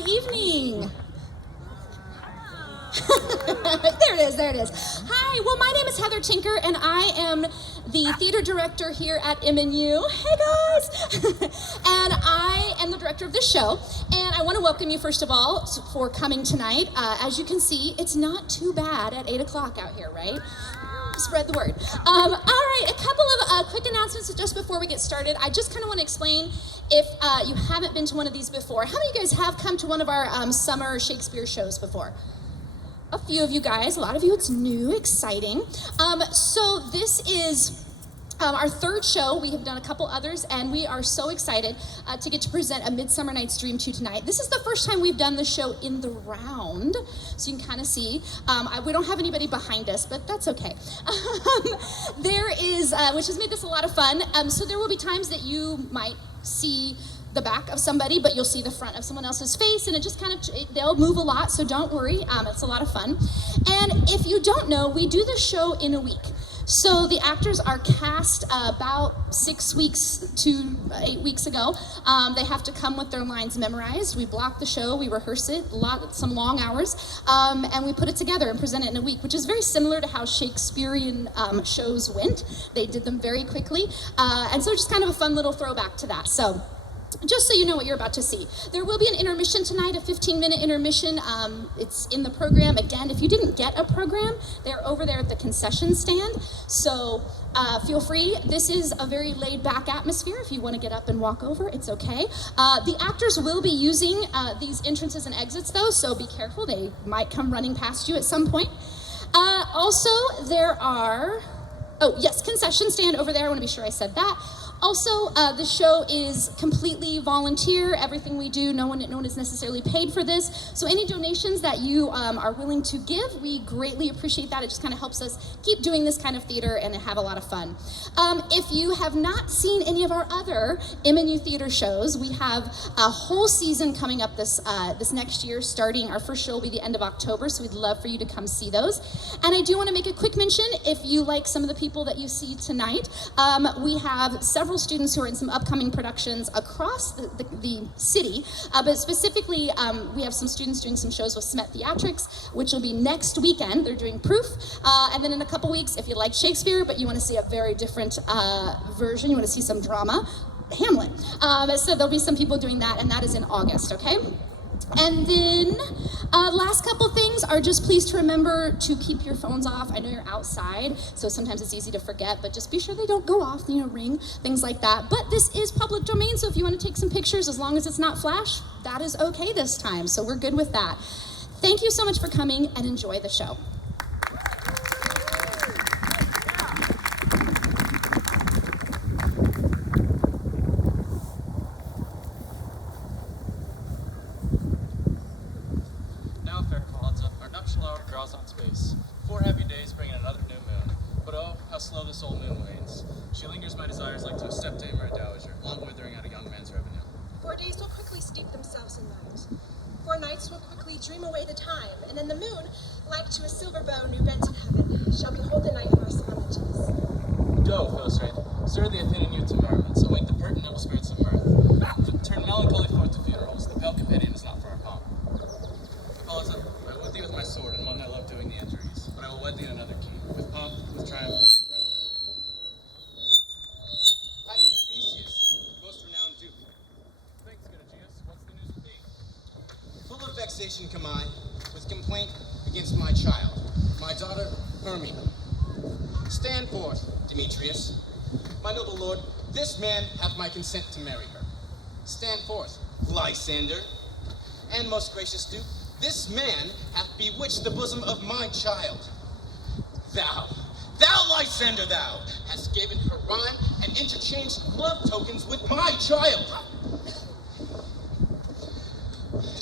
good evening. There it is. Hi, well, my name is Heather Tinker, and I am the theater director here at MNU. Hey, guys! And I am the director of this show, and I want to welcome you, first of all, for coming tonight. As you can see, it's not too bad at 8 o'clock out here, right? Spread the word. All right, a couple of quick announcements just before we get started. I just kind of want to explain, if you haven't been to one of these before, how many of you guys have come to one of our summer Shakespeare shows before? A few of you guys, a lot of you, it's new, exciting. So this is our third show. We have done a couple others, and we are so excited to get to present A Midsummer Night's Dream to you tonight. This is the first time we've done the show in the round, so you can kind of see. We don't have anybody behind us, but that's okay. There is, which has made this a lot of fun. So there will be times that you might see the back of somebody, but you'll see the front of someone else's face, and it just kind of, they'll move a lot, so don't worry, it's a lot of fun. And if you don't know, we do the show in a week. So the actors are cast about 6 weeks to 8 weeks ago. They have to come with their lines memorized. We block the show, we rehearse it, some long hours, and we put it together and present it in a week, which is very similar to how Shakespearean shows went. They did them very quickly, and so just kind of a fun little throwback to that. So just so you know what you're about to see. There will be an intermission tonight, a 15-minute intermission. It's in the program. Again, if you didn't get a program, they're over there at the concession stand. So feel free. This is a very laid-back atmosphere. If you want to get up and walk over, it's okay. The actors will be using these entrances and exits, though, so be careful. They might come running past you at some point. Also, there are, oh, yes, concession stand over there. I want to be sure I said that. Also, the show is completely volunteer. Everything we do, no one is necessarily paid for this. So any donations that you are willing to give, we greatly appreciate that. It just kind of helps us keep doing this kind of theater and have a lot of fun. If you have not seen any of our other MNU theater shows, we have a whole season coming up this next year, starting, our first show will be the end of October, so we'd love for you to come see those. And I do want to make a quick mention, if you like some of the people that you see tonight, we have several students who are in some upcoming productions across the city, but specifically we have some students doing some shows with Smet Theatrics, which will be next weekend. They're doing Proof, and then in a couple weeks, if you like Shakespeare but you want to see a very different version, you want to see some drama, Hamlet. So there'll be some people doing that, and that is in August, okay? And then last couple things are just please to remember to keep your phones off. I know you're outside, so sometimes it's easy to forget, but just be sure they don't go off, ring, things like that. But this is public domain, so if you want to take some pictures, as long as it's not flash, that is okay this time, so we're good with that. Thank you so much for coming, and enjoy the show. On space. 4 happy days bringing another new moon. But oh, how slow this old moon wanes. She lingers my desires like to a step-dame or a dowager, long withering out a young man's revenue. 4 days will quickly steep themselves in night. 4 nights will quickly dream away the time, and then the moon, like to a silver bow new bent in heaven, shall behold the night of our solemnities. Go, Philistine, stir the Athenian youth to merriment, so wake the pert and noble spirits of mirth. Turn melancholy forth to funerals, the pale companion is not for our pomp. Apollos, I wed thee with my sword, and one I love doing the injuries, but I will wed thee in another key, with pomp, with triumph, reveling. Hi, Theseus, most renowned Duke. Thanks, good Aegeus. What's the news with thee? Full of vexation come I, with complaint against my child, my daughter Hermia. Stand forth, Demetrius. My noble lord, this man hath my consent to marry her. Stand forth, Lysander. And most gracious Duke, this man hath bewitched the bosom of my child. Thou, Lysander, thou, hast given her rhyme and interchanged love tokens with my child.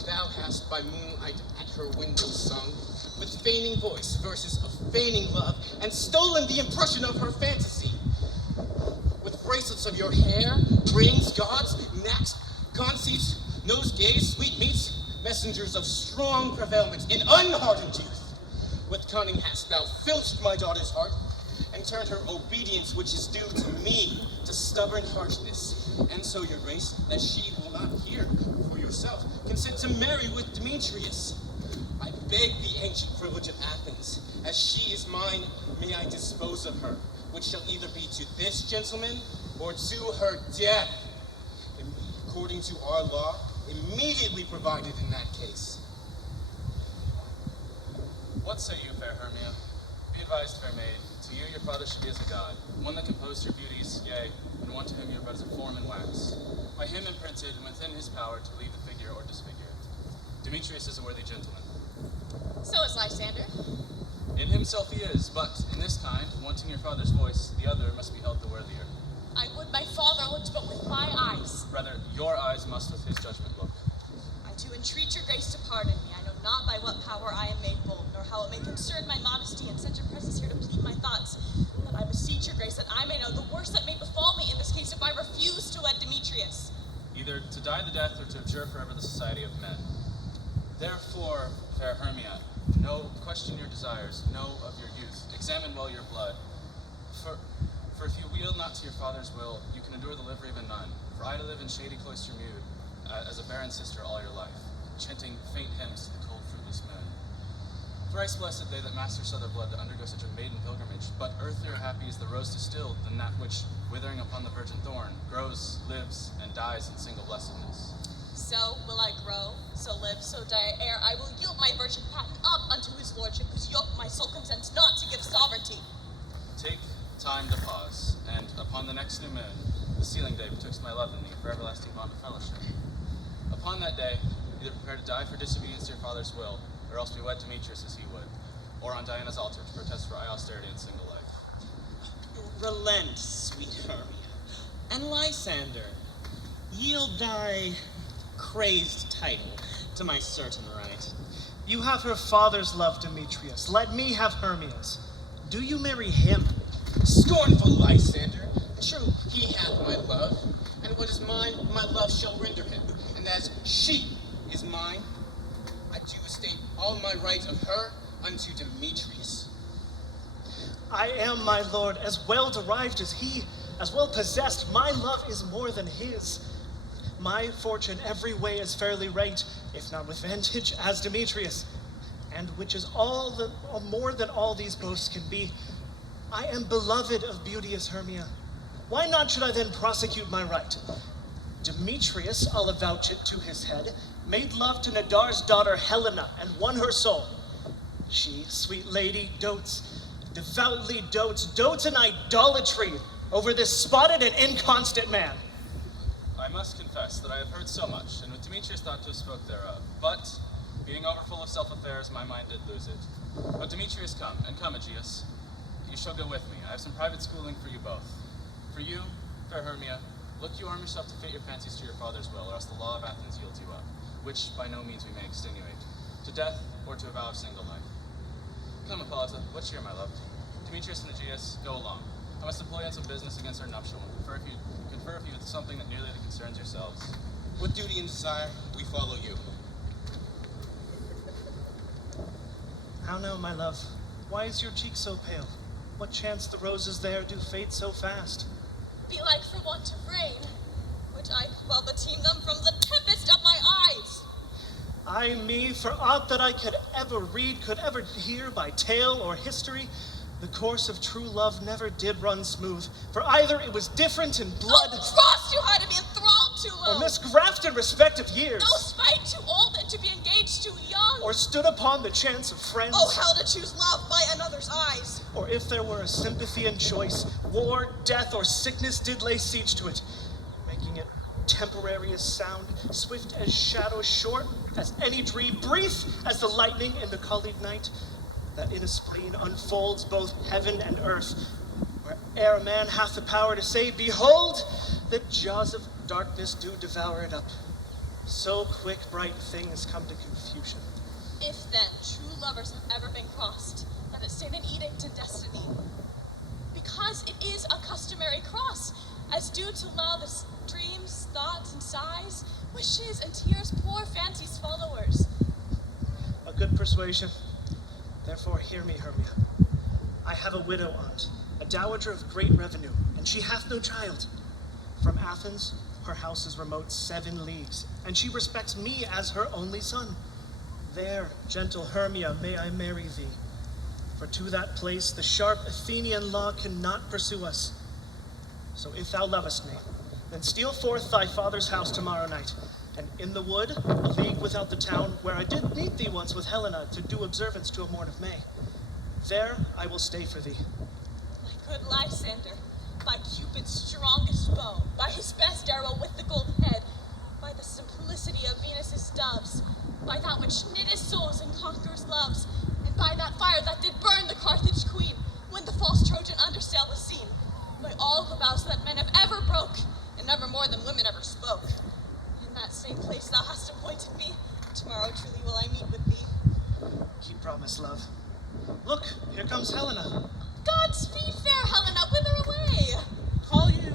Thou hast by moonlight at her window sung, with feigning voice, verses of feigning love, and stolen the impression of her fantasy. With bracelets of your hair, rings, gauds, knacks, conceits, nosegays, sweetmeats, messengers of strong prevailment in unhardened youth. With cunning hast thou filched my daughter's heart, and turned her obedience, which is due to me, to stubborn harshness. And so, your grace, that she will not hear for your yourself, consent to marry with Demetrius. I beg the ancient privilege of Athens. As she is mine, may I dispose of her, which shall either be to this gentleman or to her death, according to our law, immediately provided in that case. What say you, fair Hermia? Be advised, fair maid, to you your father should be as a god, one that composed your beauties, yea, and one to whom you are but as a form in wax. By him imprinted and within his power to lead the figure or disfigure it. Demetrius is a worthy gentleman. So is Lysander. In himself he is, but in this kind, wanting your father's voice, the other must be held the worthier. I would my father looked but with my eyes. Rather, your eyes must with his judgment look. I do entreat your grace to pardon me. I know not by what power I am made bold, nor how it may concern my modesty and send your presence here to plead my thoughts. But I beseech your grace that I may know the worst that may befall me in this case if I refuse to wed Demetrius. Either to die the death or to abjure forever the society of men. Therefore, fair Hermia, question your desires, know of your youth, examine well your blood. For if you yield not to your father's will, you can endure the livery of a nun. For I to live in shady cloister mewed, as a barren sister all your life, chanting faint hymns to the cold fruitless moon. Thrice blessed they that master so their blood to undergo such a maiden pilgrimage, but earthlier happy is the rose distilled than that which, withering upon the virgin thorn, grows, lives, and dies in single blessedness. So will I grow, so live, so die, ere I will yield my virgin patent up unto his lordship, whose yoke my soul consents not to give sovereignty. Take time to pause, and upon the next new moon, the sealing day betwixt my love and thee, for everlasting bond of fellowship. Upon that day, either prepare to die for disobedience to your father's will, or else be wed Demetrius as he would, or on Diana's altar to protest for austerity and single life. Relent, sweet Hermia, and Lysander, yield thy crazed title to my certain right. You have her father's love, Demetrius. Let me have Hermia's. Do you marry him? Scornful Lysander, true, he hath my love, and what is mine, my love shall render him, and as she is mine, I do estate all my right of her unto Demetrius. I am, my lord, as well derived as he, as well possessed. My love is more than his. My fortune every way is fairly right, if not with vantage, as Demetrius, and which is more than all these boasts can be. I am beloved of beauteous Hermia. Why not should I then prosecute my right? Demetrius, I'll avouch it to his head, made love to Nadar's daughter Helena and won her soul. She, sweet lady, devoutly dotes in idolatry over this spotted and inconstant man. I must confess that I have heard so much, and with Demetrius thought to have spoke thereof, but, being overfull of self-affairs, my mind did lose it. But Demetrius come, and come, Aegeus. You shall go with me. I have some private schooling for you both. For you, fair Hermia, look you arm yourself to fit your fancies to your father's will, or else the law of Athens yields you up, which by no means we may extenuate, to death or to a vow of single life. Come, Hippolyta, what cheer, my love? Demetrius and Aegeus, go along. I must employ on some business against our nuptial, and confer if you with something that nearly concerns yourselves. With duty and desire, we follow you. How now, my love? Why is your cheek so pale? What chance the roses there do fade so fast? Belike for want of rain, which I could well beteem them from the tempest of my eyes. Ay me, for aught that I could ever read, could ever hear by tale or history, the course of true love never did run smooth, for either it was different in blood, Cross too high to be enthralled too low, or misgraft in respect of years, no spite too old and to be engaged too young, or stood upon the chance of friends, oh how to choose love by another's eyes, or if there were a sympathy and choice, war, death, or sickness did lay siege to it, making it temporary as sound, swift as shadow, short as any dream, brief as the lightning in the collied night, that in a spleen unfolds both heaven and earth, where'er a man hath the power to say, behold, the jaws of darkness do devour it up. So quick bright things come to confusion. If then true lovers have ever been crossed, let it stand an edict to destiny, because it is a customary cross, as due to love as dreams, thoughts, and sighs, wishes and tears, poor fancy's followers. A good persuasion. Therefore hear me, Hermia. I have a widow aunt, a dowager of great revenue, and she hath no child. From Athens, Her house is remote 7 leagues, and she respects me as her only son. There, gentle Hermia, may I marry thee. For to that place the sharp Athenian law cannot pursue us. So if thou lovest me, then steal forth thy father's house tomorrow night, and in the wood, a league without the town, where I did meet thee once with Helena to do observance to a morn of May. There I will stay for thee. My good Lysander, by Cupid's strongest bow, by his best arrow with the gold head, by the simplicity of Venus's doves, by that which knitteth souls and conquers loves, and by that fire that did burn the Carthage queen, when the false Trojan undersail was seen, by all the vows that men have ever broke, and never more than women ever spoke. In that same place thou hast appointed me, tomorrow truly will I meet with thee. Keep promise, love. Look, here comes Helena. Godspeed, fair Helena, whither away? Call you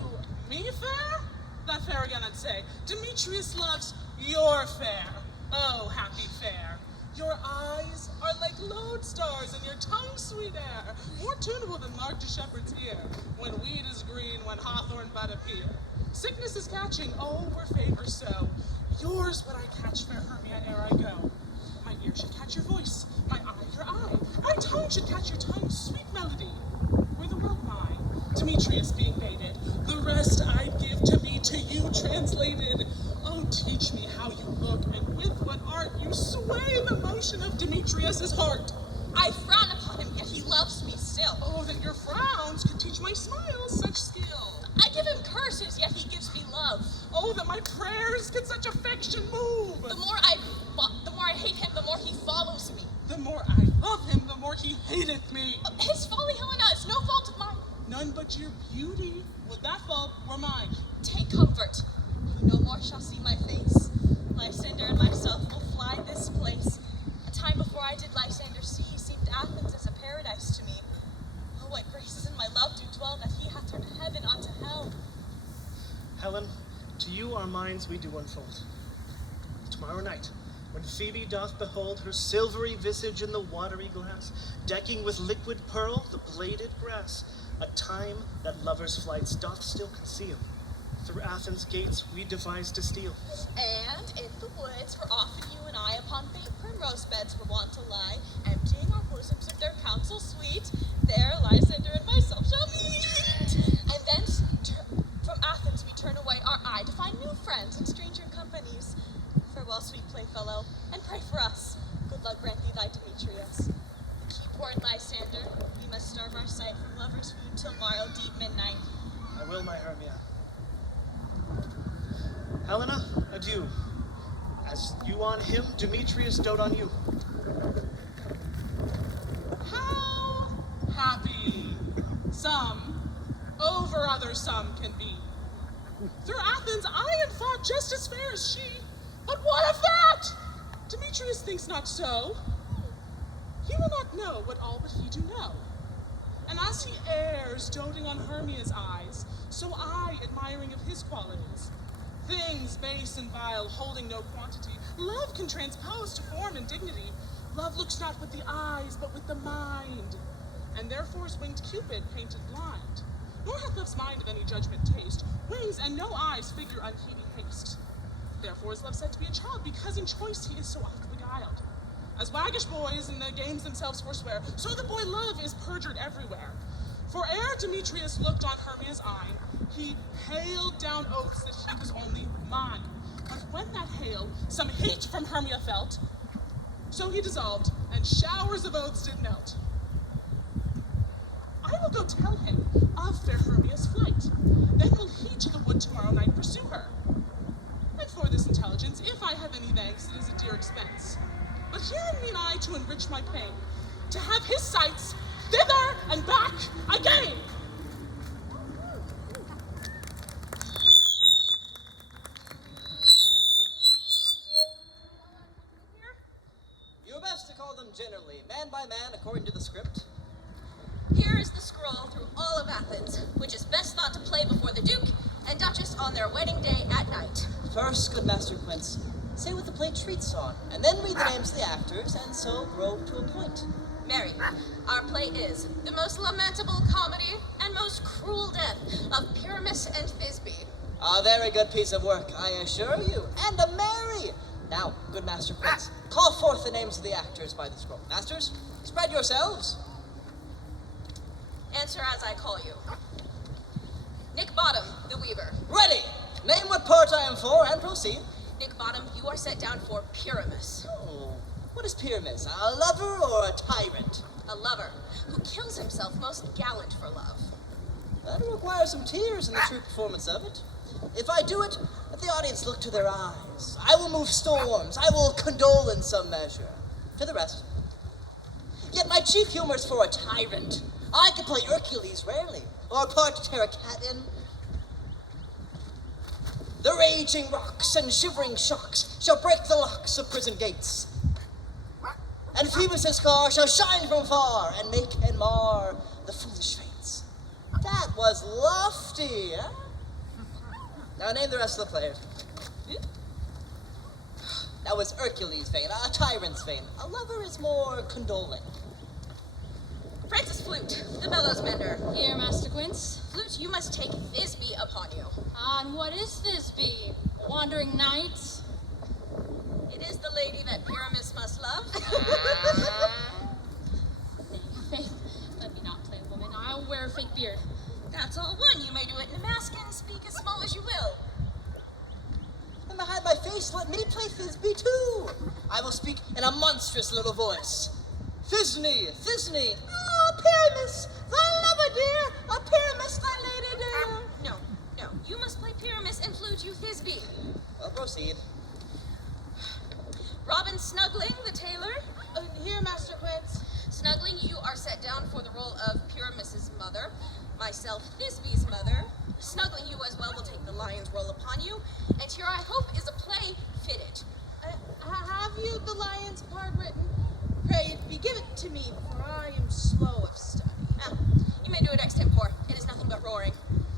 me fair? That fair again, I'd say. Demetrius loves your fair. Oh, happy fair. Your eyes are like lodestars, and your tongue sweet air, more tunable than lark to shepherd's ear, when weed is green, when hawthorn bud appear. Sickness is catching, oh, where favor so. Yours would I catch, fair Hermia, ere I go. My ear should catch your voice, my eye your eye, my tongue should catch your tongue's sweet melody. Were the world mine, Demetrius being baited, the rest I'd give to be to you translated. Oh, teach me how you look, and with what art you sway the motion of Demetrius's heart. I frown upon him, yet he loves me still. Oh, that your frowns could teach my smiles such skill. I give him curses, yet he gives me love. Oh, that my prayers could such affection move. The more I hate him, the more he follows me. The more I love him, the more he hateth me. His folly, Helena, is no fault of mine. None but your beauty, would that fault were mine. Take comfort. He no more shall see my face. Lysander and myself will fly this place. A time before I did Lysander see, seemed Athens as a paradise to me. Oh, what graces in my love do dwell, that he hath turned heaven unto hell. Helen, to you our minds we do unfold. Tomorrow night, when Phoebe doth behold her silvery visage in the watery glass, decking with liquid pearl the bladed grass, a time that lovers' flights doth still conceal, through Athens' gates we devise to steal. And in the woods, where often you and I upon faint primrose beds were wont to lie, emptying our bosoms of their counsel sweet, there Lysander and myself shall meet. And thence from Athens we turn away our eye to find new friends and stranger companies. Farewell, sweet playfellow, and pray for us. Good luck grant thee thy Demetrius. Keep word, Lysander. We must starve our sight from lovers' food till morrow deep midnight. I will, my Hermia. Helena, adieu. As you on him, Demetrius dote on you. How happy some over other some can be. Through Athens I am thought just as fair as she. But what of that? Demetrius thinks not so. He will not know what all but he do know. And as he errs, doting on Hermia's eyes, so I, admiring of his qualities. Things base and vile, holding no quantity, love can transpose to form and dignity. Love looks not with the eyes, but with the mind. And therefore is winged Cupid painted blind. Nor hath love's mind of any judgment taste, wings and no eyes figure unheeding haste. Therefore is love said to be a child, because in choice he is so oft beguiled. As waggish boys in the games themselves forswear, so the boy love is perjured everywhere. For ere Demetrius looked on Hermia's eye, he hailed down oaths that he was only mine. But when that hail some hate from Hermia felt, so he dissolved, and showers of oaths did melt. I will go tell him of fair Hermia's flight. Then will he to the wood tomorrow night pursue her. And for this intelligence, if I have any thanks, it is a dear expense. But herein mean I to enrich my pain, to have his sights thither and back again. You are best to call them generally, man by man, according to the script. Here is the scroll through all of Athens, which is best thought to play before the Duke and Duchess on their wedding day at night. First, good Master Quince, say what the play treats on, and then read the names of the actors, and so grow to a point. Mary, our play is the most lamentable comedy and most cruel death of Pyramus and Thisbe. A very good piece of work, I assure you, and a merry. Now, good Master Prince, call forth the names of the actors by the scroll. Masters, spread yourselves. Answer as I call you. Nick Bottom, the Weaver. Ready! Name what part I am for and proceed. Nick Bottom, you are set down for Pyramus. Oh, what is Pyramus? A lover or a tyrant? A lover who kills himself most gallant for love. That'll require some tears in the true performance of it. If I do it, let the audience look to their eyes. I will move storms. I will condole in some measure. To the rest. Yet my chief humor is for a tyrant. I can play Hercules rarely, or a part to tear a cat in. The raging rocks and shivering shocks shall break the locks of prison gates. And Phoebus' car shall shine from far and make and mar the foolish fates. That was lofty, eh? Now name the rest of the players. That was Hercules' vein, a tyrant's vein. A lover is more condoling. Francis Flute, the bellows mender. Here, Master Quince. Flute, you must take Thisbe upon you. And what is Thisbe? Wandering knight? It is the lady that Pyramus must love. Faith, let me not play a woman. I'll wear a fake beard. That's all one. You may do it in a mask and speak as small as you will. And behind my face, let me play Thisbe too. I will speak in a monstrous little voice. Thisne, Thisne, Pyramus, thy lover dear, Pyramus, thy lady dear. No, you must play Pyramus and Flute you Thisbe. Well, proceed. Robin Snuggling, the tailor. Here, Master Quince. Snuggling, you are set down for the role of Pyramus's mother. Myself, Thisbe's mother. Snuggling, you as well will take the lion's role upon you. And here I hope is a play fitted. Have you the lion's part written? Pray it be given to me, for I am slow of study. You may do it extempore. It is nothing but roaring.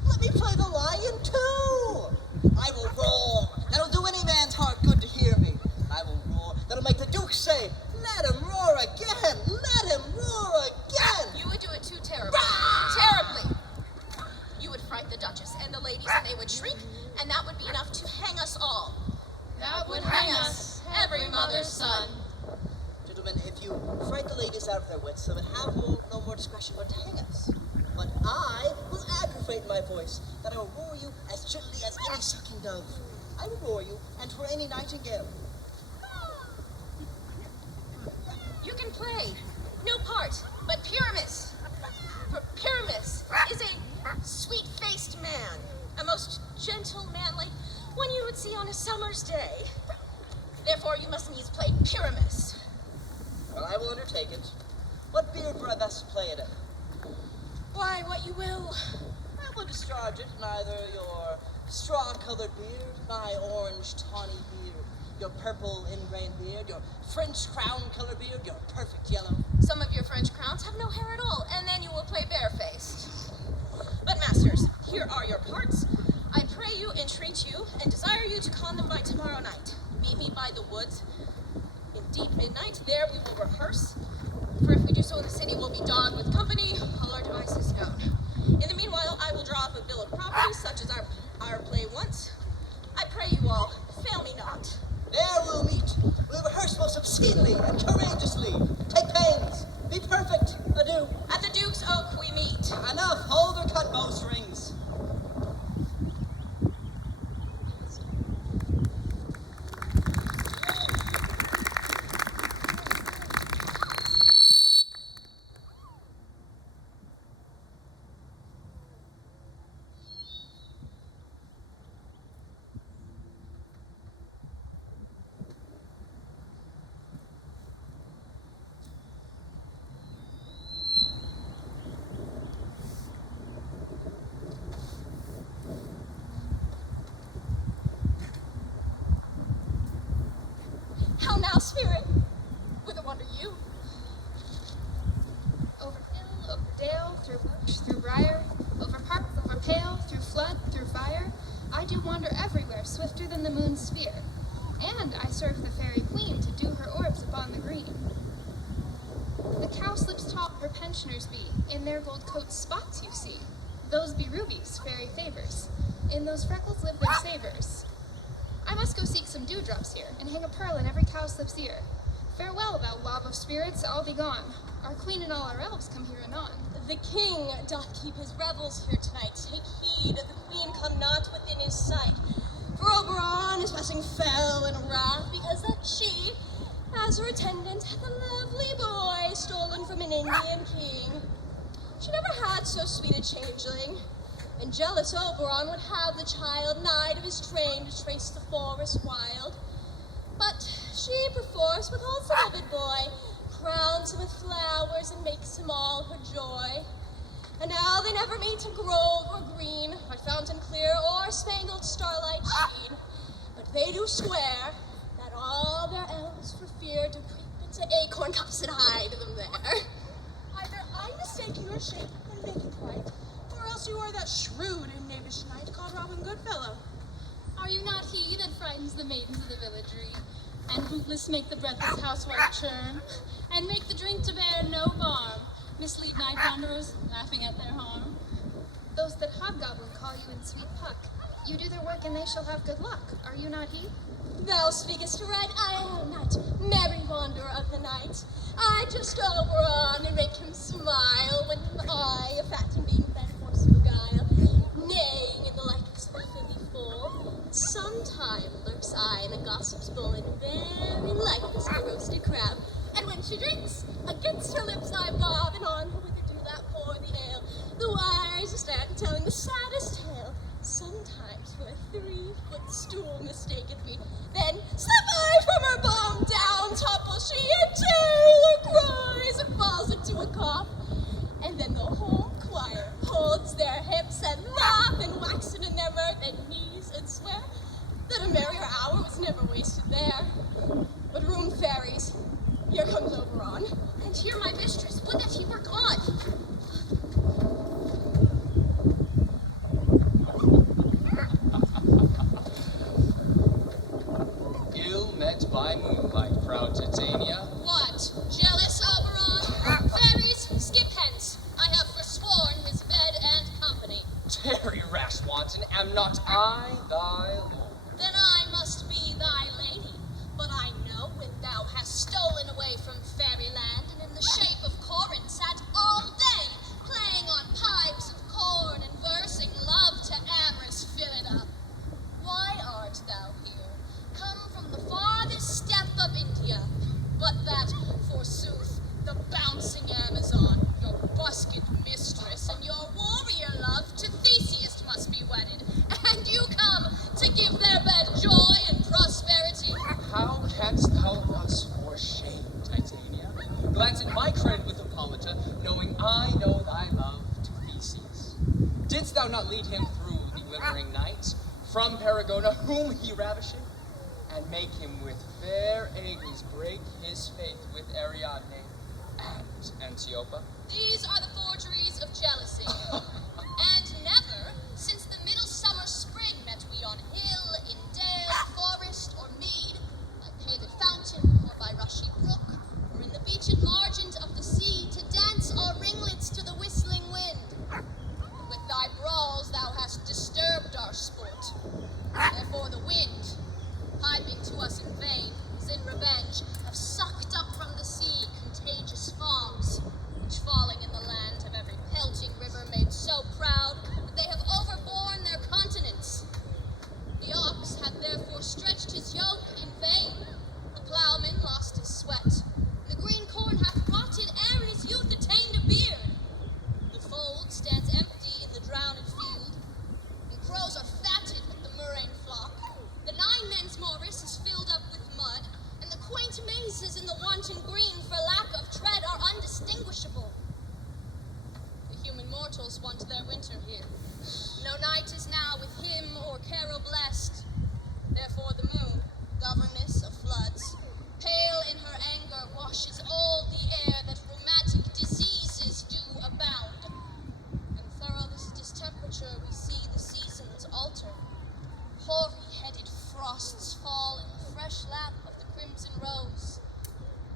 Let me play the lion too. I will roar. That'll do any man's heart good to hear me. I will roar. That'll make the Duke say, let him roar again. Let him roar again. You would do it too terribly. Terribly. You would fright the Duchess and the ladies, and they would shriek, and that would be enough to hang us all. That would hang us, every mother's son. Gentlemen, if you fright the ladies out of their wits, they would have no more discretion but to hang us. But I will aggravate my voice, that I will roar you as gently as any sucking dove. I will roar you, and for any nightingale. You can play. No part, but Pyramus. For Pyramus is a sweet-faced man, a most gentle man like one you would see on a summer's day. Therefore, you must needs play Pyramus. Well, I will undertake it. What beard were I best to play it in? Why, what you will. I will discharge it in either your straw-colored beard, my orange tawny beard, your purple ingrained beard, your French crown-colored beard, your perfect yellow. Some of your French crowns have no hair at all, and then you will play barefaced. But masters, here are your parts. I pray you, entreat you, and desire you to con them by tomorrow night. Meet me by the woods in deep midnight. There we will rehearse. For if we do so in the city, we'll be dogged with company, all our devices known. In the meanwhile, I will draw up a bill of properties, such as our play once. I pray you all, fail me not. There we'll meet. We'll rehearse most obscenely and courageously. Take pains. Be perfect. Adieu. At the Duke's Oak we meet. Enough. Hold or cut bowstrings. How now, spirit? Whither wander you? Over hill, over dale, through bush, through briar, over park, over pale, through flood, through fire, I do wander everywhere, swifter than the moon's sphere. And I serve the fairy queen to do her orbs upon the green. The cowslips tall her pensioners be, in their gold coats spots you see. Those be rubies, fairy favors. In those freckles live their savors. I must go seek some dewdrops here, and hang a pearl in every cowslip's ear. Farewell, thou lob of spirits, I'll be gone. Our queen and all our elves come here anon. The king doth keep his revels here tonight. Take heed, the queen come not within his sight. For Oberon is passing fell in wrath, because that she, as her attendant, hath a lovely boy stolen from an Indian king. She never had so sweet a changeling, and jealous Oberon would have the child nigh to his train to trace the forest wild. But she perforce withholds the beloved boy, crowns him with flowers, and makes him all her joy. And now they never meet in grove or green, by fountain clear or spangled starlight sheen. But they do swear that all their elves for fear do creep into acorn cups and hide them there. Either I mistake your shape and make it right, or else you are that shrewd and knavish knight called Robin Goodfellow. Are you not he that frightens the maidens of the villagery, and bootless make the breathless housewife churn, and make the drink to bear no balm, mislead night wanderers, laughing at their harm? Those that hobgoblin call you in sweet puck. You do their work and they shall have good luck. Are you not he? Thou speakest right, I am not merry wanderer of the night. I just Oberon and make him smile when I, a fat and being fed horse beguile, neighing in the likeness of a filthy fool. Sometime lurks I in a gossip's bowl in very likeness of a roasted crab. And when she drinks, against her lips I bob, and on her wither do that pour the ale. The wise stand telling the saddest tale. Sometimes for a 3-foot stool mistaketh me. Then slip I from her bum, down topples she, and Taylor cries and falls into a cough. And then the whole choir holds their hips and laugh and waxen in their mirth and knees and swear that a merrier hour was never wasted there. But room fairies, here comes Oberon, and here my mistress, would that he were gone. Ill met by moonlight, proud Titania. What? Jealous, Oberon? Fairies, skip hence. I have forsworn his bed and company. Tarry, rash wanton, am not I thy lord? Then I must be thy lady. But I know when thou hast stolen away from fairyland, and in the shape of Corin sat all day, playing on pipes of corn and versing love to amorous Philida. Why art thou here? Come from the farthest steppe of India, but that, forsooth, the bouncing Amazon, your busked mistress, and your warrior love to Theseus must be wedded, and you come to give their bed joy and prosperity. How canst thou thus for shame, Titania? Glance at my credit with Hippolyta, knowing I know thy love to Theseus. Didst thou not lead him through the glittering night, from Perigona, whom he ravisheth, and make him with fair Agnes break his faith with Ariadne and Antiopa? These are the forgeries of jealousy. And never, since the middle summer spring, met we on hill, in dale, forest, or mead, by paved fountain, or by rushy brook, or in the beached margin of the sea, to dance our ringlets to the whistling wind. And with thy brawls thou hast disturbed our sport. Therefore the wind, piping to us in vain, is in revenge, have sucked up from the sea contagious fogs, which falling in the land have every pelting river made so proud that they have overborne their continents. The ox hath therefore stretched his yoke in vain, the ploughman lost his sweat, and the green corn hath rotted ere his youth attained a beard. The fold stands empty in the drowned field, and crows are fatted with the murrain flock. The 9 men's morris is filled up with mud, and the quaint mazes in the wanton green for lack of tread are undistinguishable. The human mortals want their winter here. No night is now with him or carol blessed. Therefore the moon, governess of floods, pale in her anger, washes all the air that rheumatic diseases do abound. And through this distemperature we see the seasons alter. Hoary-headed frosts fall in the fresh lap of the crimson rose.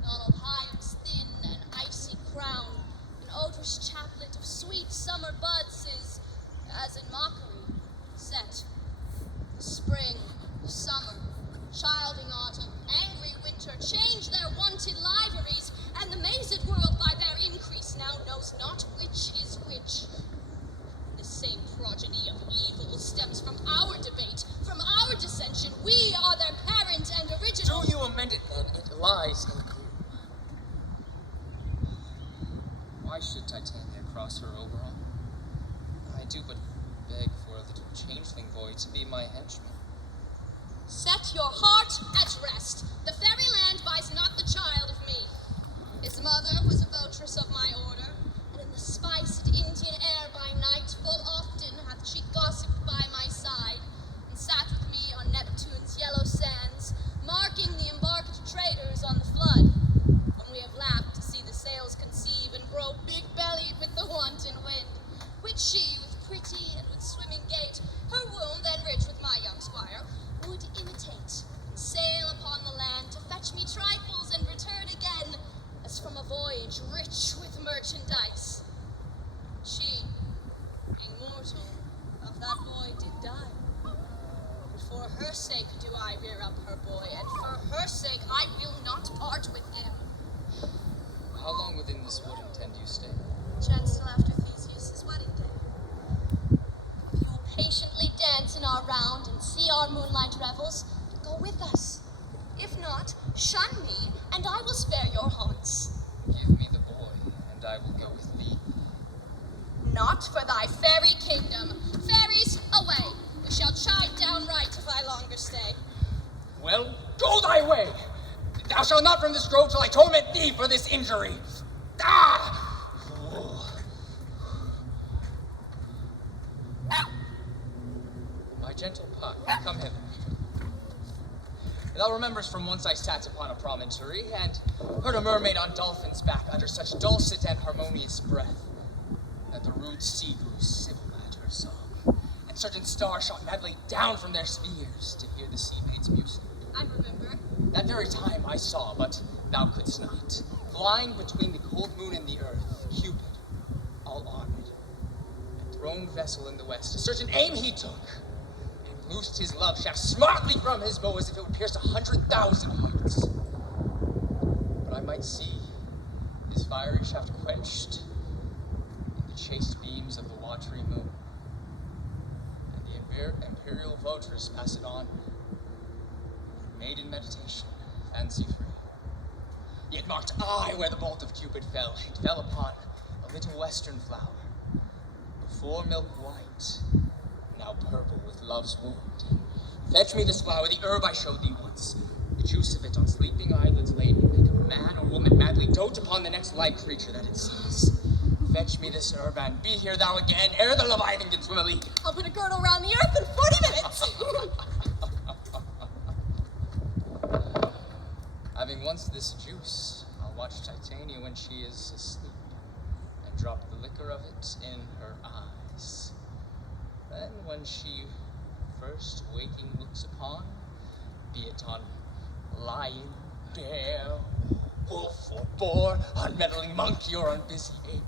Donald Hyam's thin and icy crown, an odorous chaplet of sweet summer buds, is progeny of evil stems from our debate, from our dissension. We are their parent and original. Do you amend it then? It lies in you. Why should Titania cross her overall? I do but beg for a little changeling boy to be my henchman. Set your heart at rest. The fairy land buys not the child of me. His mother was a votress of my order, and in the spiced Indian air by night full often hath she gossiped by my side, and sat with me on Neptune's yellow sands, marking the embarked traders on the flood, when we have lapped to see the sails conceive and grow big-bellied with the wanton wind, which she, with pretty and with swimming gait, her womb then rich with my young squire, would imitate, and sail upon the land to fetch me trifles and return again, as from a voyage rich with merchandise. She, being mortal, of that boy did die. And for her sake do I rear up her boy, and for her sake I will not part with him. How long within this wood intend you stay? Chance till after Theseus' wedding day. If you will patiently dance in our round and see our moonlight revels, go with us. If not, shun me, and I will spare your haunts. Give me the boy, and I will go with thee. Not for thy fairy kingdom. Fairies, away. We shall chide downright if I longer stay. Well, go thy way! Thou shalt not from this grove till I torment thee for this injury. Ah! My gentle puck, come hither. Thou rememberest from once I sat upon a promontory, and heard a mermaid on dolphin's back utter such dulcet and harmonious breath, that the rude sea grew civil at her song, and certain stars shot madly down from their spheres to hear the sea maid's music. I remember. That very time I saw, but thou couldst not, flying between the cold moon and the earth, Cupid, all armed, and throned vessel in the west. A certain aim he took, and loosed his love shaft smartly from his bow as if it would pierce 100,000 hearts. But I might see his fiery shaft quenched in the chaste beams of the watery moon, and the imperial votress pass it on, made in meditation, fancy-free. Yet marked I where the bolt of Cupid fell. It fell upon a little western flower, before milk white, now purple with love's wound. Fetch me this flower, the herb I showed thee once. The juice of it on sleeping eyelids laid will make a man or woman madly dote upon the next light creature that it sees. Fetch me this herb, and be here thou again, ere the Leviathan can swim a league. I'll put a girdle round the earth in 40 minutes. Having once this juice, I'll watch Titania when she is asleep, and drop the liquor of it in her eyes. Then when she first waking looks upon, be it on lion, bear, wolf, or boar, on meddling monkey, or on busy ape,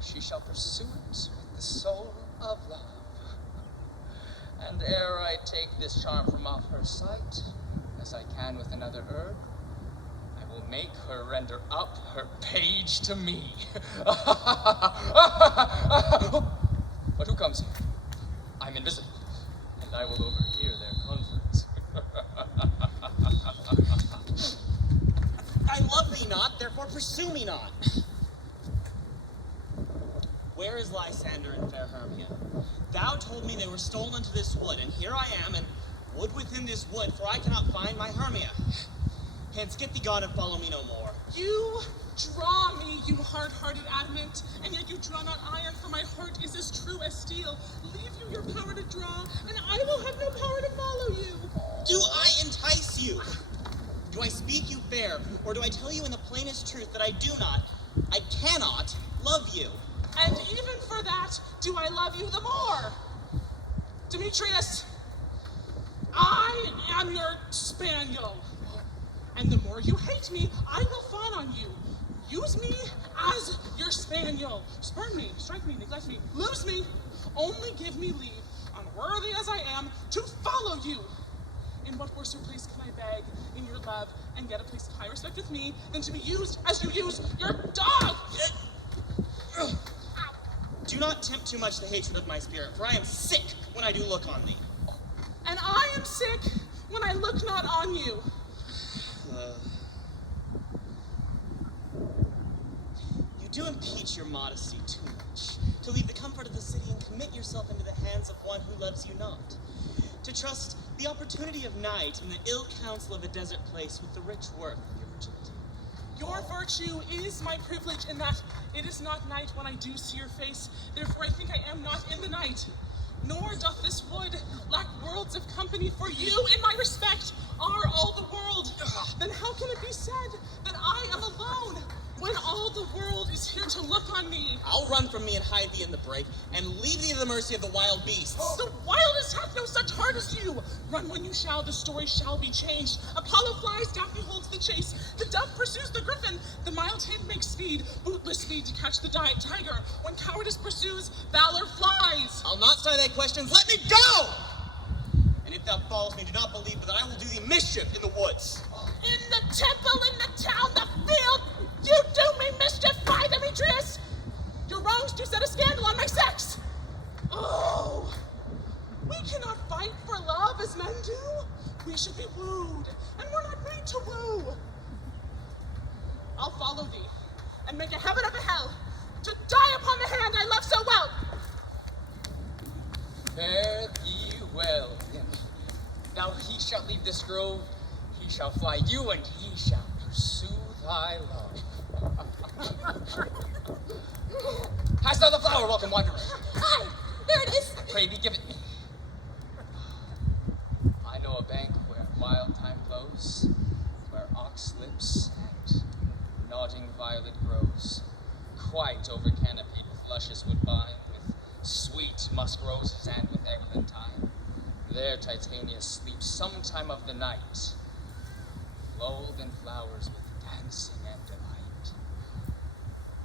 she shall pursue it with the soul of love. And ere I take this charm from off her sight, as I can with another herb, I will make her render up her page to me. But who comes here? I'm invisible, and I will overhear their conference. I love thee not, therefore pursue me not. Where is Lysander and fair Hermia? Thou told me they were stolen to this wood, and here I am, and wood within this wood, for I cannot find my Hermia. Hence, get thee gone and follow me no more. You draw me, you hard-hearted adamant, and yet you draw not iron, for my heart is as true as steel. Leave you your power to draw, and I will have no power to follow you. Do I entice you? Do I speak you fair, or do I tell you in the plainest truth that I do not, I cannot love you? And even for that, do I love you the more? Demetrius, I am your spaniel. And the more you hate me, I will fawn on you. Use me as your spaniel. Spurn me, strike me, neglect me, lose me. Only give me leave, unworthy as I am, to follow you. In what worser place can I beg in your love and get a place of high respect with me than to be used as you use your dog? Do not tempt too much the hatred of my spirit, for I am sick when I do look on thee. And I am sick when I look not on you. You do impeach your modesty too much, to leave the comfort of the city and commit yourself into the hands of one who loves you not. To trust the opportunity of night and the ill counsel of a desert place with the rich worth of your virginity. Your virtue is my privilege in that it is not night when I do see your face, therefore I think I am not in the night. Nor doth this wood lack worlds of company, for you, in my respect, are all the world. Then how can it be said that I am alone, when all the world is here to look on me? I'll run from me and hide thee in the brake, and leave thee to the mercy of the wild beasts. The wildest hath no such heart as you. Run when you shall, the story shall be changed. Apollo flies, Daphne holds the chase. The dove pursues the griffin. The mild hind makes speed, bootless speed to catch the tiger. When cowardice pursues, valor flies. I'll not study thy questions. Let me go! And if thou followest me, do not believe that I will do thee mischief in the woods. In the temple, in the town, the field, you do me mischief, fly, Demetrius! Your wrongs do set a scandal on my sex! Oh! We cannot fight for love as men do. We should be wooed, and we're not made to woo. I'll follow thee, and make a heaven of a hell, to die upon the hand I love so well. Fare thee well, nymph. Now he shall leave this grove, he shall fly you, and he shall pursue thy love. Hast thou the flower, welcome wanderer? Aye, there it is. Pray be, give it me. I know a bank where wild thyme blows, where ox lips and nodding violet grows, quite over canopied with luscious woodbine, with sweet musk roses and with eglantine. There Titania sleeps sometime of the night, lulled in flowers with dancing and delight.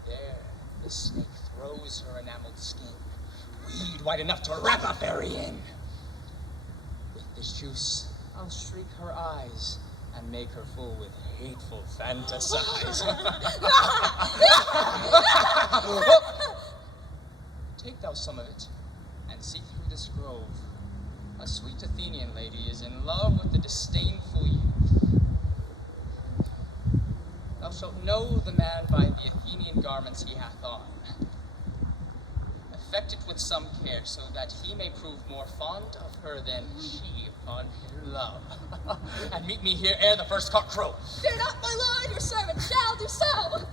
There the snake throws her enameled skin, weed wide enough to wrap a fairy in. With this juice, I'll shriek her eyes and make her full with hateful fantasies. Take thou some of it, and see through this grove. A sweet Athenian lady is in love with the disdainful youth. Thou shalt know the man by the Athenian garments he hath on. Affect it with some care, so that he may prove more fond of her than she fond love. And meet me here ere the first cock crow. Fear not, my lord, your servant shall do so.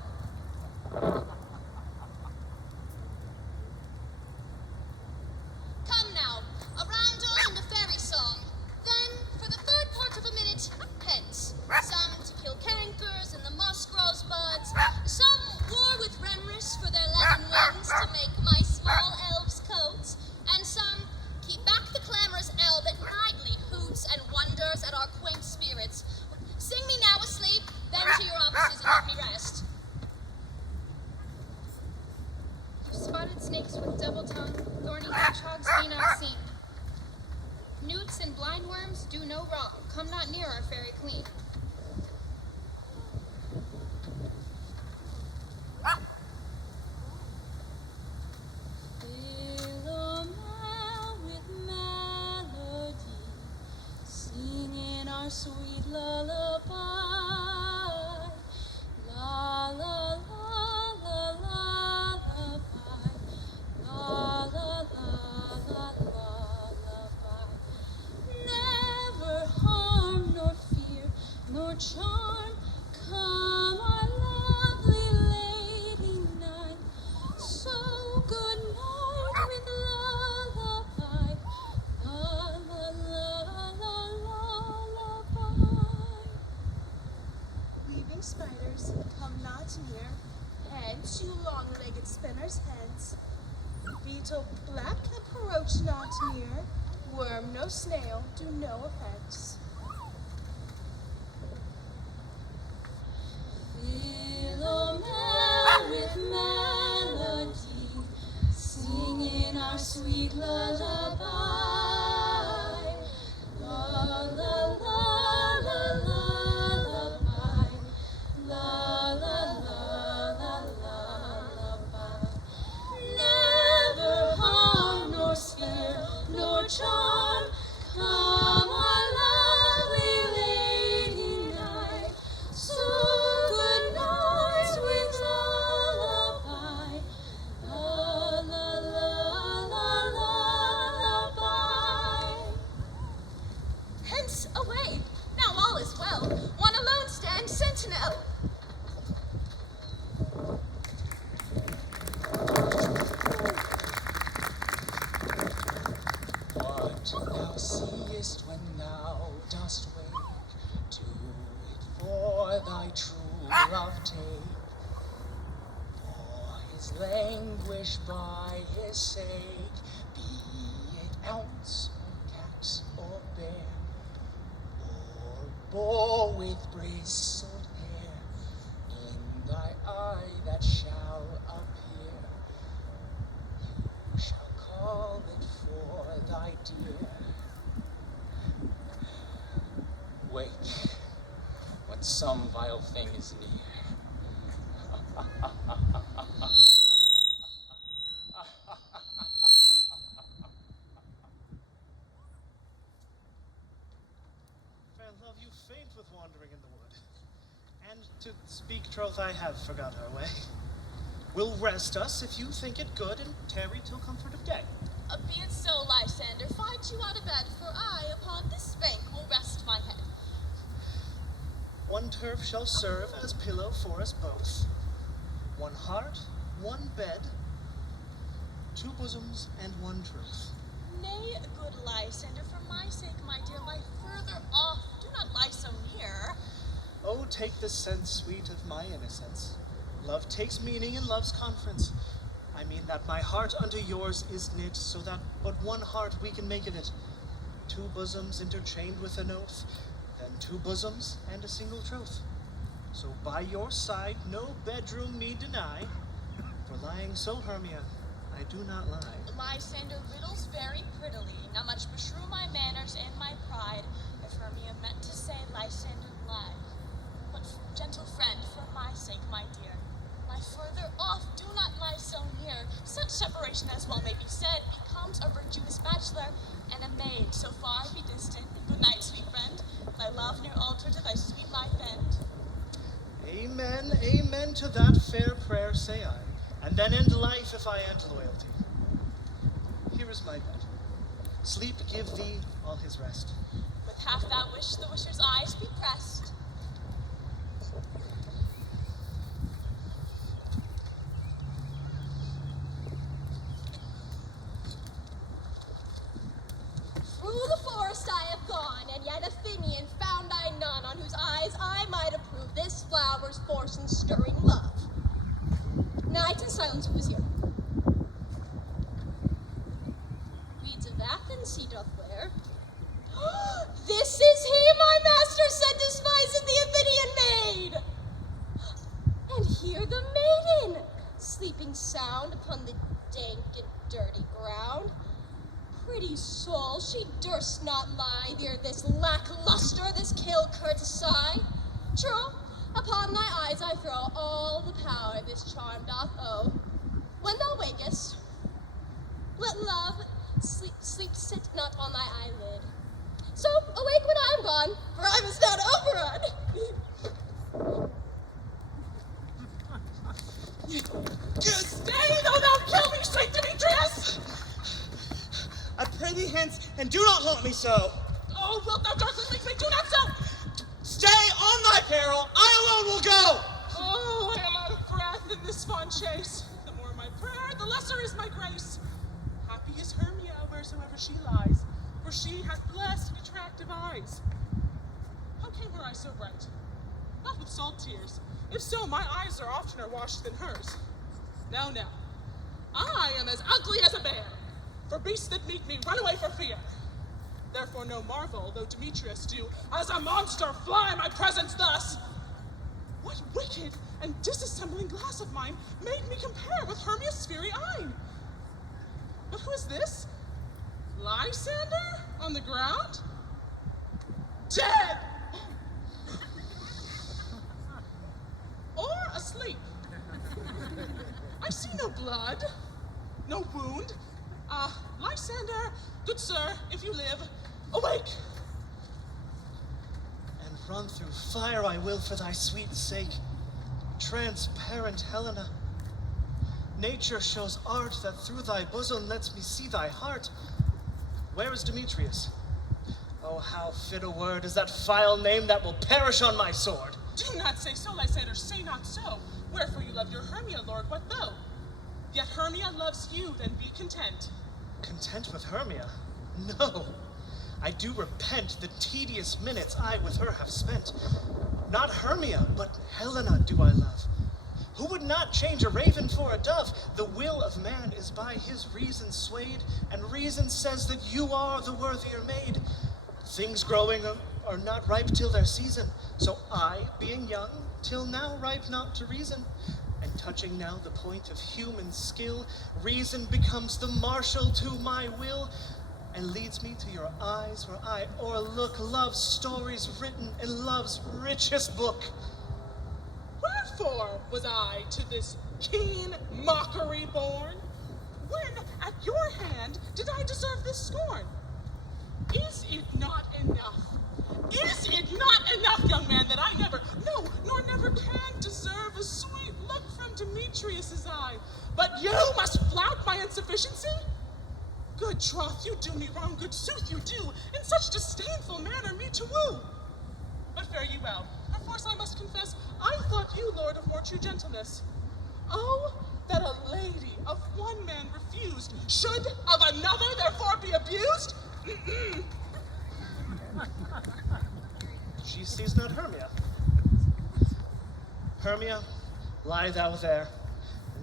Come now, a roundel and a fairy song. Then, for the third part of a minute, hence. Some to kill cankers and the musk rose buds. Some war with Renris for their leaden wings to make my small elves' coats. And some keep back the clamorous elf that nightly hoots and wonders at our quaint spirits. Sing me now asleep, then to your offices and let me rest. You've spotted snakes with double tongue, thorny hedgehogs be not seen. Newts and blind worms do no wrong, come not near our fairy queen. Philomel with melody, singing our sweet lullaby. La la la la lullaby. La la la la lullaby. Never harm nor fear nor charm come our lovely lady night. So good night with lullaby. La la la la lullaby. Weaving spiders, come not near. Hence, you long-legged spinners, hence. Beetle black, approach not near. Worm, no snail, do no offense. Philomel with melody, singing our sweet lullaby. La la la la lullaby. La la la la lullaby. Thou seest when thou dost wake, do it for thy true love take. For his languish by his sake, be it ounce or cat or bear, or boar with bristled hair, in thy eye that shall appear, you shall call it for thy dear. Wake, when some vile thing is near. Fair love, you faint with wandering in the wood. And to speak troth, I have forgot our way. We'll rest us if you think it good, and tarry till comfort of day. Be it so, Lysander. Find you out of bed, for I upon this bank will rest my head. One turf shall serve as pillow for us both. One heart, one bed, two bosoms, and one truth. Nay, good Lysander, for my sake, my dear, lie further off. Do not lie so near. Oh, take the sense, sweet, of my innocence. Love takes meaning in love's conference. I mean that my heart unto yours is knit, so that but one heart we can make of it. Two bosoms interchained with an oath, then two bosoms and a single troth. So by your side no bedroom me deny, for lying so, Hermia, I do not lie. Lysander riddles very prettily, not much beshrew my manners and my pride, if Hermia meant to say Lysander lied. But, gentle friend, for my sake, my dear, lie further off, do not lie so near. Such separation, as well may be said, becomes a virtuous bachelor and a maid, so far be distant. Good night, sweet friend, thy love near altar to thy sweet life end. Amen, amen to that fair prayer, say I, and then end life if I end loyalty. Here is my bed. Sleep give thee all his rest. With half that wish, the wisher's eyes be pressed. Through the forest I have gone, and yet Athenian found I none on whose eyes I might approve this flower's force and stirring love. Night and silence was here. Weeds of Athens he doth wear. This is he my master sent to spice in the Athenian maid! And here the maiden, sleeping sound upon the dank and dirty ground. Pretty soul, she durst not lie near this lackluster, this kill-courtesy. True, upon thy eyes I throw all the power this charm doth owe. When thou wakest, let love sleep sit not on thy eyelid. So awake when I am gone, for I must not overrun. Stay, though thou kill me, sweet Demetrius! I pray thee hence, and do not haunt me so. Oh, wilt thou darkly make me do not so? Stay on thy peril, I alone will go. Oh, I am out of breath in this fond chase. The more my prayer, the lesser is my grace. Happy is Hermia wheresoever she lies, for she hath blessed and attractive eyes. How came her eyes so bright? Not with salt tears. If so, my eyes are oftener washed than hers. Now, I am as ugly as a bear. For beasts that meet me run away for fear. Therefore no marvel, though Demetrius do, as a monster fly my presence thus. What wicked and disassembling glass of mine made me compare with Hermia's fiery eyne? But who is this? Lysander on the ground? Dead! Or asleep. I see no blood, no wound. Lysander, good sir, if you live, awake! And run through fire I will for thy sweet sake. Transparent Helena, nature shows art that through thy bosom lets me see thy heart. Where is Demetrius? Oh, how fit a word is that vile name that will perish on my sword. Do not say so, Lysander, say not so. Wherefore you love your Hermia, lord, what though? Yet Hermia loves you, then be content. Content with Hermia? No, I do repent the tedious minutes I with her have spent. Not Hermia, but Helena do I love. Who would not change a raven for a dove? The will of man is by his reason swayed, and reason says that you are the worthier maid. Things growing are not ripe till their season, so I, being young, till now ripe not to reason. And touching now the point of human skill, reason becomes the marshal to my will, and leads me to your eyes where I o'erlook love's stories written in love's richest book. Wherefore was I to this keen mockery born? When at your hand did I deserve this scorn? Is it not enough? Is it not enough, young man, that I never, no, nor never can deserve a sweet look from Demetrius's eye? But you must flout my insufficiency? Good troth, you do me wrong, good sooth you do, in such disdainful manner me to woo. But fare you well, perforce I must confess, I thought you lord of more true gentleness. Oh, that a lady of one man refused should of another therefore be abused? She sees not Hermia. Hermia, lie thou there.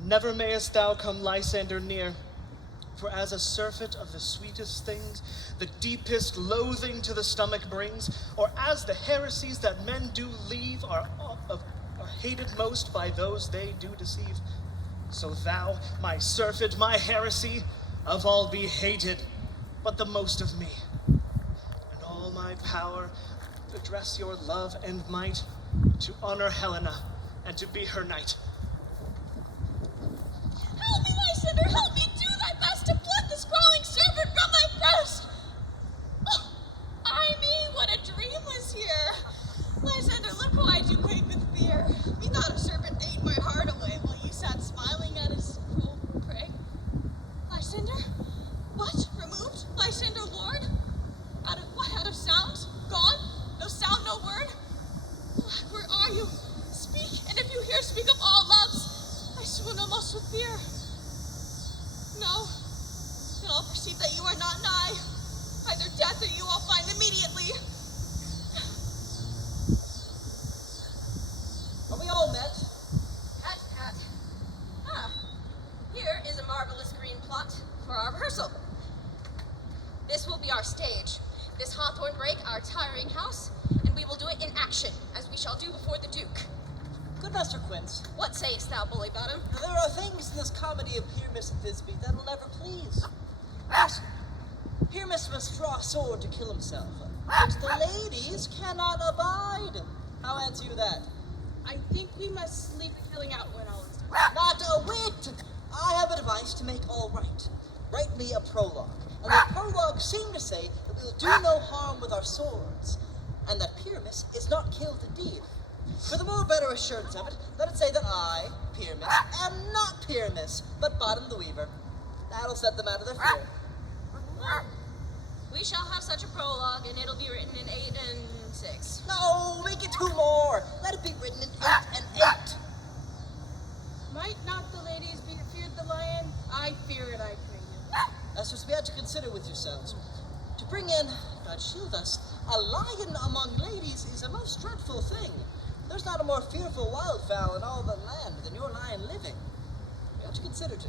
Never mayest thou come Lysander near. For as a surfeit of the sweetest things, the deepest loathing to the stomach brings, or as the heresies that men do leave are hated most by those they do deceive, so thou, my surfeit, my heresy, of all be hated, but the most of me. And all my power address your love and might to honor Helena and to be her knight. Help me, Lysander, help me! Do thy best to pluck this crawling serpent from thy breast! Oh, ay me, what a dream was here! Lysander, look how I do quake with fear. Methought a serpent ate my heart away while you sat smiling at his cruel prey. Lysander? What? Removed? Lysander, lord? Out of what? Out of sound? Gone? No sound, no word? Where are you? Speak, and if you hear, speak of all loves. I swoon almost with fear. No, then I'll perceive that you are not nigh. Either death or you I'll find immediately. Are we all met? Cat, cat. Ah, here is a marvelous green plot for our rehearsal. This will be our stage. This hawthorn brake our tiring house, and we will do it in action, as we shall do before the Duke. Good Master Quince. What sayest thou, bully bottom? There are things in this comedy of Pyramus and Thisbe that will never please. Yes, Pyramus must draw a sword to kill himself, which the ladies cannot abide. How answer you that? I think we must leave the killing out when all is done. Not a whit! I have a device to make all right. Write me a prologue, and the prologue seemed to say that we will do no harm with our swords, and that Pyramus is not killed indeed. For the more better assurance of it, let it say that I, Pyramus, am not Pyramus, but Bottom the Weaver. That'll set them out of their fear. We shall have such a prologue, and it'll be written in 8 and 6. No, make it 2 more. Let it be written in 8 and 8. Might not the ladies be feared the lion? I fear it, I pray you. That's just we have to consider with yourselves. To bring in, God shield us, a lion among ladies is a most dreadful thing. There's not a more fearful wildfowl in all the land than your lion living. We have to consider it.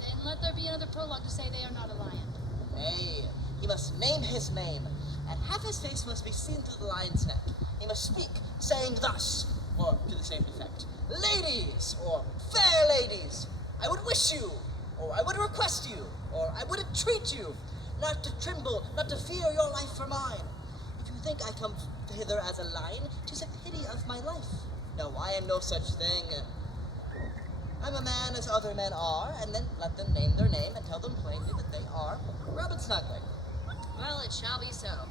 Then let there be another prologue to say they are not a lion. Nay, he must name his name, and half his face must be seen through the lion's neck. He must speak, saying thus, or to the same effect, ladies, or fair ladies, I would wish you, or I would request you, or I would entreat you, not to tremble, not to fear your life for mine. If you think I come hither as a lion, 'tis a pity of my life. No, I am no such thing. I'm a man as other men are, and then let them name their name and tell them plainly that they are Robin Snugling. Well, it shall be so.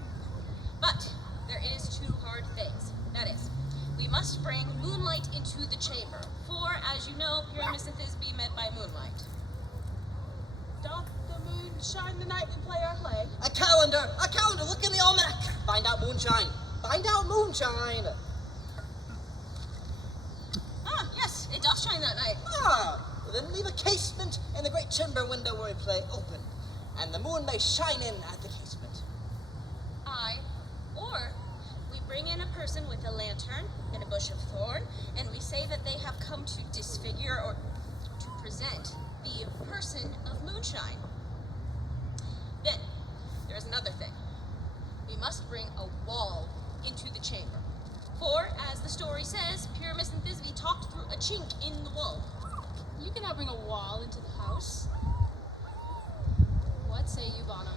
But there is 2 hard things. That is, we must bring moonlight into the chamber, for, as you know, Pyramus and Thisbe met by moonlight. Doth the moon shine the night we play our play? A calendar! A calendar! Look in the almanac! Find out moonshine! Find out moonshine! Ah, yes, it doth shine that night. Ah! Well, then leave a casement in the great chamber window where we play open. and the moon may shine in at the casement. Aye. Or we bring in a person with a lantern and a bush of thorn, and we say that they have come to disfigure or to present the person of moonshine. Then, there's another thing. We must bring a wall into the chamber. For, as the story says, Pyramus and Thisbe talked through a chink in the wall. You cannot bring a wall into the house. What say you, Bonham?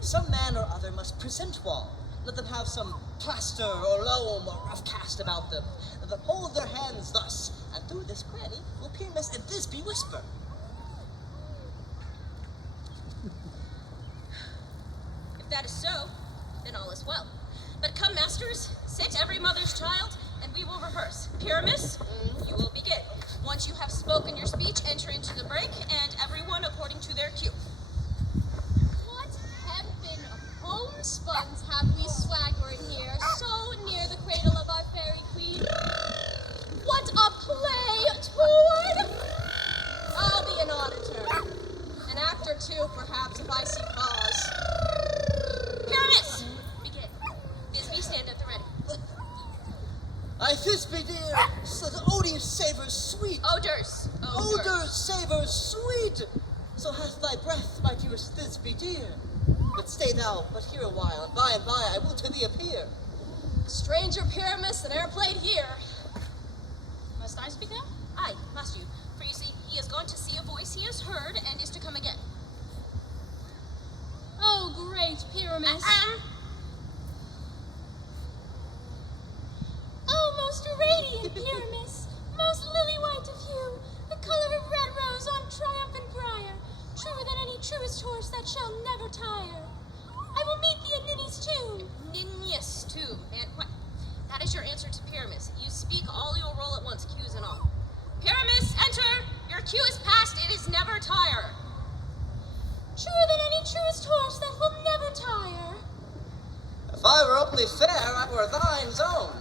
Some man or other must present wall. Let them have some plaster or loam or rough cast about them. Let them hold their hands thus, and through this cranny will Pyramus and Thisbe whisper. If that is so, then all is well. But come, masters, sit every mother's child, and we will rehearse. Pyramus, you will begin. Once you have spoken your speech, enter into the break, and everyone according to their cue. What hempen homespuns have we swaggering here, so near the cradle of our fairy queen? What a play toward! I'll be an auditor. An actor too, perhaps, if I see cause. Pyramus, begin. Thisbe, stand at the ready. I Thisbe dear, so the odious savors sweet. Odors. Odors savors sweet. So hath thy breath, my dearest Thisbe dear. But stay thou but here a while, and by I will to thee appear. Stranger Pyramus, an air played here. Must I speak now? Aye, must you. For you see, he has gone to see a voice he has heard, and is to come again. Oh, great Pyramus. Oh, most radiant Pyramus, most lily-white of hue, the color of red rose on triumphant briar, truer than any truest horse that shall never tire. I will meet thee at Ninny's tomb. Ninny's tomb. And what? That is your answer to Pyramus. You speak all your roll at once, cues and all. Pyramus, enter! Your cue is past, it is never tire. Truer than any truest horse that will never tire. If I were only fair, I were thine's own.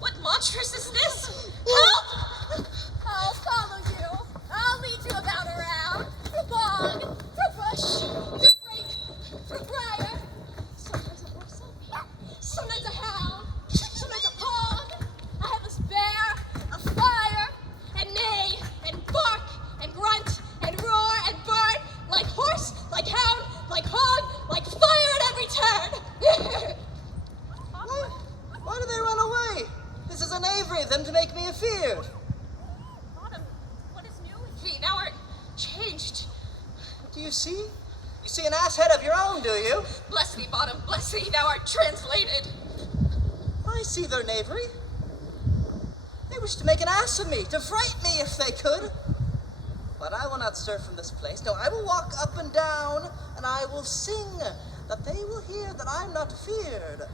What monstrous is this? Help! I'll follow you. I'll lead you about around. Through bog, through bush, through brake, through briar. Sometimes a horse on me, sometimes a hound, sometimes a pog. I have a bear, a fire, and neigh, and bark, and grunt, and roar, and burn, like horse, like hound, like hog, like fire at every turn. Why do they run away? This is an knavery of them to make me afeard. Bottom, what is new with thee? Thou art changed. Do you see? You see an ass head of your own, do you? Bless thee, Bottom, bless thee, thou art translated. I see their knavery. They wish to make an ass of me, to fright me if they could. But I will not stir from this place. No, I will walk up and down, and I will sing, that they will hear that I'm not feared.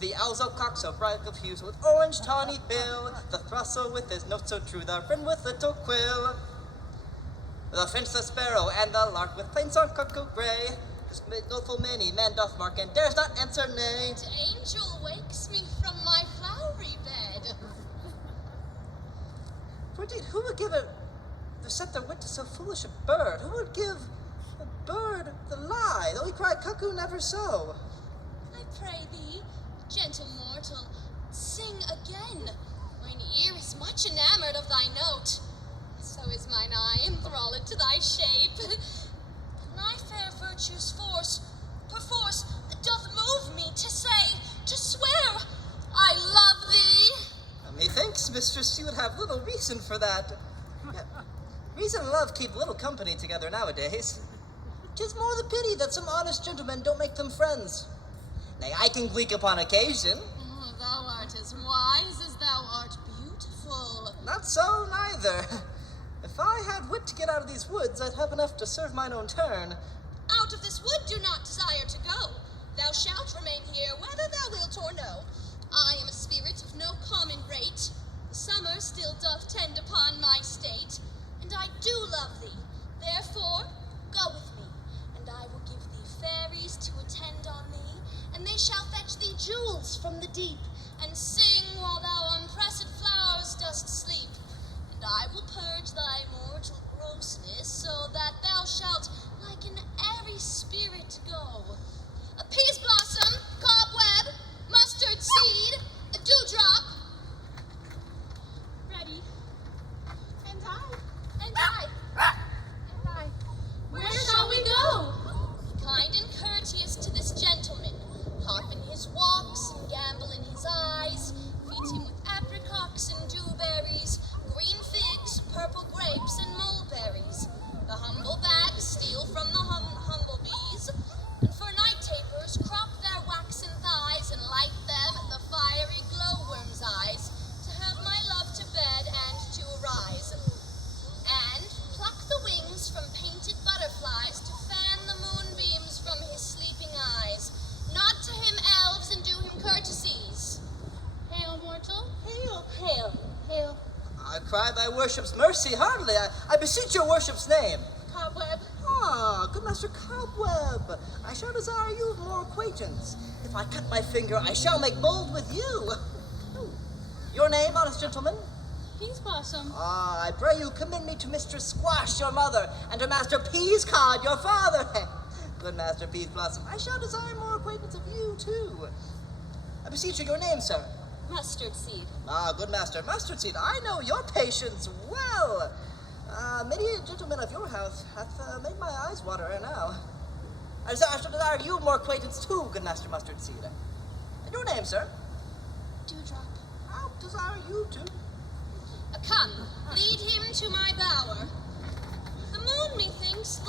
The owl so cock so bright of hues with orange tawny bill, the throstle with his note so true, the wren with little quill, the finch, the sparrow, and the lark with plain song cuckoo gray. This full many man doth mark and dares not answer nay. The angel wakes me from my flowery bed. For indeed, who would give set their wit to so foolish a bird? Who would give a bird the lie, though he cry cuckoo never so? I pray thee, gentle mortal, sing again. Mine ear is much enamored of thy note. So is mine eye enthralled to thy shape. Thy fair virtue's force, perforce, doth move me to say, to swear, I love thee. Methinks, mistress, you would have little reason for that. Yet, reason and love keep little company together nowadays. 'Tis more the pity that some honest gentlemen don't make them friends. Nay, I can gleek upon occasion. Oh, thou art as wise as thou art beautiful. Not so, neither. If I had wit to get out of these woods, I'd have enough to serve mine own turn. Out of this wood do not desire to go. Thou shalt remain here, whether thou wilt or no. I am a spirit of no common rate. The summer still doth tend upon my state, and I do love thee. Therefore, go with me, and I will give thee fairies to attend on thee, and they shall fetch thee jewels from the deep, and sing while thou on pressed flowers dost sleep. And I will purge thy mortal grossness, so that thou shalt, cry thy worship's mercy heartily. I beseech your worship's name. Cobweb. Ah, good Master Cobweb. I shall desire you more acquaintance. If I cut my finger, I shall make bold with you. Your name, honest gentleman? Peas Blossom. Ah, I pray you commend me to Mistress Squash, your mother, and to Master Peascod, your father. Good Master Peas Blossom, I shall desire more acquaintance of you, too. I beseech you, your name, sir. Mustard Seed. Ah, good Master Mustard Seed, I know your patience well. Many a gentleman of your house hath made my eyes water ere now. I shall desire you more acquaintance, too, good Master Mustard Seed. And your name, sir? Dewdrop. I'll desire you, too. Come, lead him to my bower. The moon, methinks,